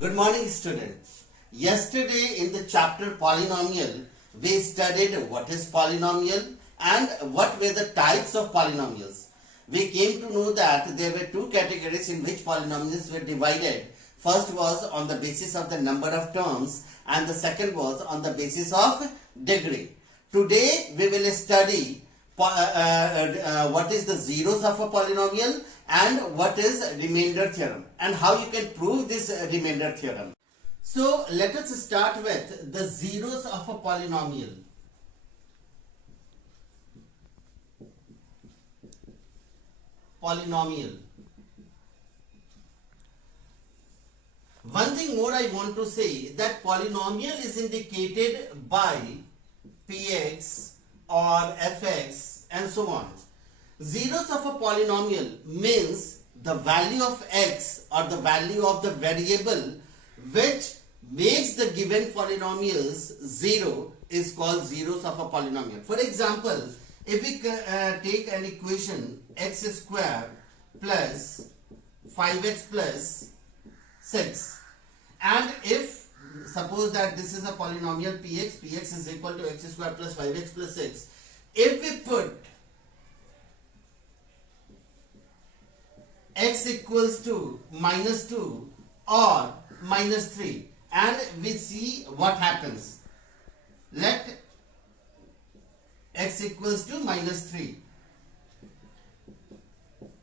Good morning, students. Yesterday in the chapter polynomial, we studied what is polynomial and what were the types of polynomials. We came to know that there were two categories in which polynomials were divided. First was on the basis of the number of terms and the second was on the basis of degree. Today we will study what is the zeros of a polynomial and what is remainder theorem and how you can prove this remainder theorem. So let us start with the zeros of a polynomial. One thing more I want to say that polynomial is indicated by px or fx and so on. Zeros of a polynomial means the value of x or the value of the variable which makes the given polynomials zero is called zeros of a polynomial. For example, if we take an equation x square plus 5x plus 6, and if suppose that this is a polynomial px is equal to x square plus 5x plus 6, if we put x equals to minus 2 or minus 3 and we see what happens. Let x equals to minus 3.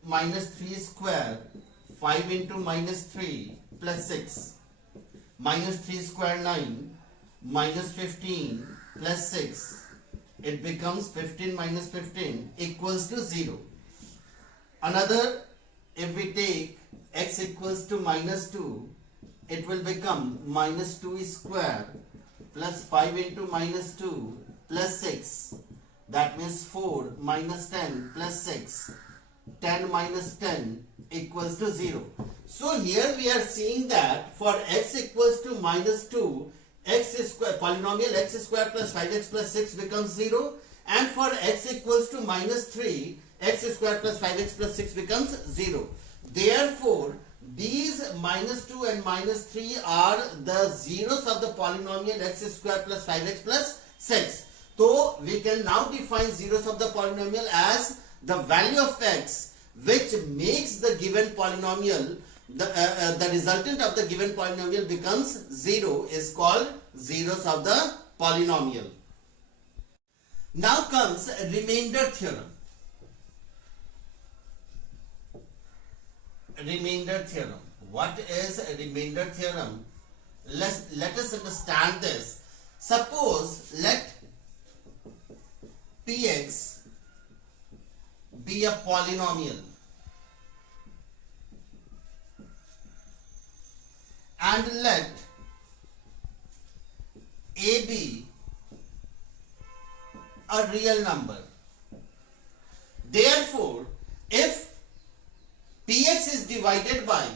Minus 3 square, 5 into minus 3 plus 6. Minus 3 square 9, minus 15 plus 6. It becomes 15 minus 15 equals to 0. Another, if we take x equals to minus 2, it will become minus 2 square plus 5 into minus 2 plus 6. That means 4 minus 10 plus 6. 10 minus 10 equals to 0. So here we are seeing that for x equals to minus 2, x square, polynomial x square plus 5x plus 6 becomes 0, and for x equals to minus 3, x square plus 5x plus 6 becomes 0. Therefore, these minus 2 and minus 3 are the zeros of the polynomial x square plus 5x plus 6. So we can now define zeros of the polynomial as the value of x which makes the given polynomial, the resultant of the given polynomial becomes 0 is called zeros of the polynomial. Now comes remainder theorem. Remainder theorem. What is a remainder theorem? Let us understand this. Suppose let px be a polynomial and let a be a real number. Therefore, if px is divided by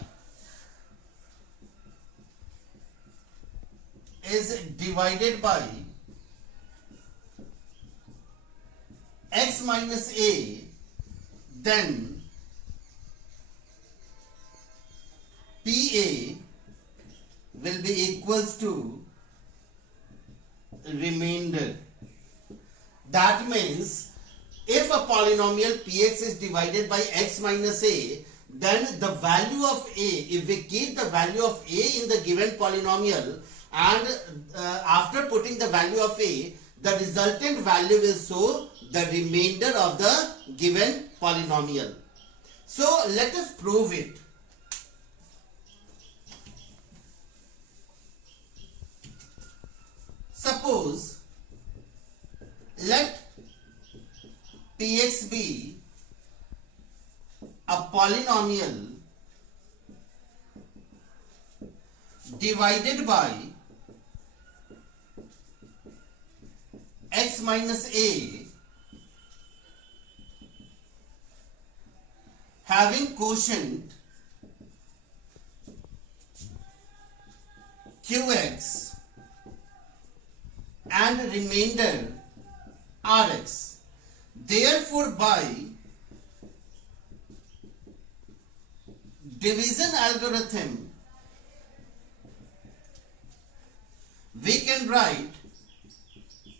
x minus a, then PA will be equals to remainder. That means if a polynomial px is divided by x minus a, then the value of a, if we keep the value of a in the given polynomial and after putting the value of a, the resultant value will show the remainder of the given polynomial. So let us prove it. Suppose let px be a polynomial divided by x minus a having quotient qx and remainder rx. Therefore, by division algorithm, can write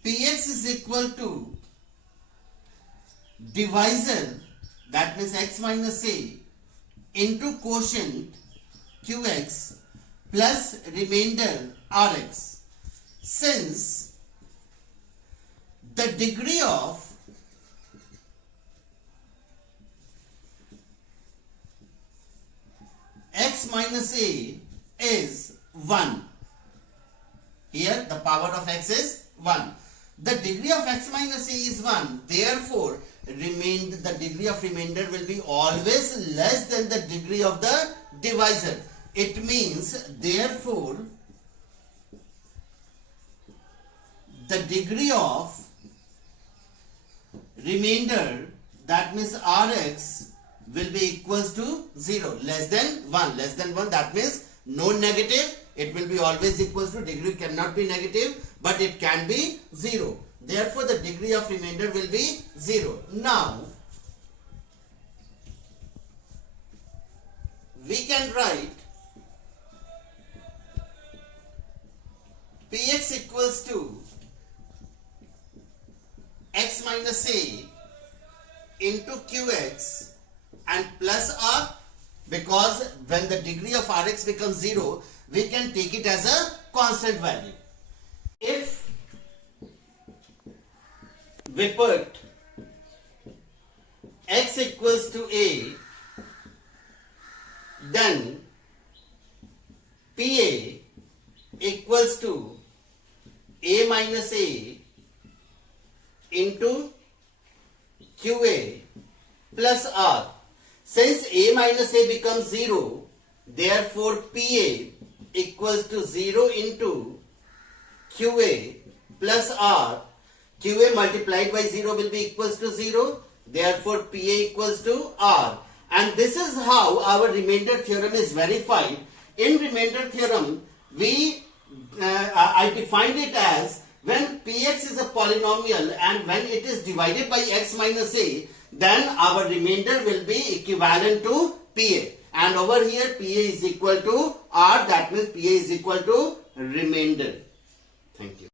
Px is equal to divisor, that means x minus a, into quotient qx plus remainder rx. Since the degree of x minus a is 1. Here the power of x is 1. The degree of x minus a is 1. Therefore, the degree of remainder will be always less than the degree of the divisor. It means, therefore, the degree of remainder, that means Rx, will be equals to 0, less than 1. Less than 1, that means no negative. It will be always equals to, degree cannot be negative, but it can be 0. Therefore, the degree of remainder will be 0. Now, we can write Px equals to x minus a into qx and plus r, because when the degree of Rx becomes 0, we can take it as a constant value. If we put x equals to a, then Pa equals to a minus a into qa plus r. Since a minus a becomes 0, therefore Pa equals to 0 into qa plus r. qa multiplied by 0 will be equals to 0. Therefore, Pa equals to r. And this is how our remainder theorem is verified. In remainder theorem, I defined it as when Px is a polynomial and when it is divided by x minus a, then our remainder will be equivalent to Pa. And over here, Pa is equal to r, that means Pa is equal to remainder. Thank you.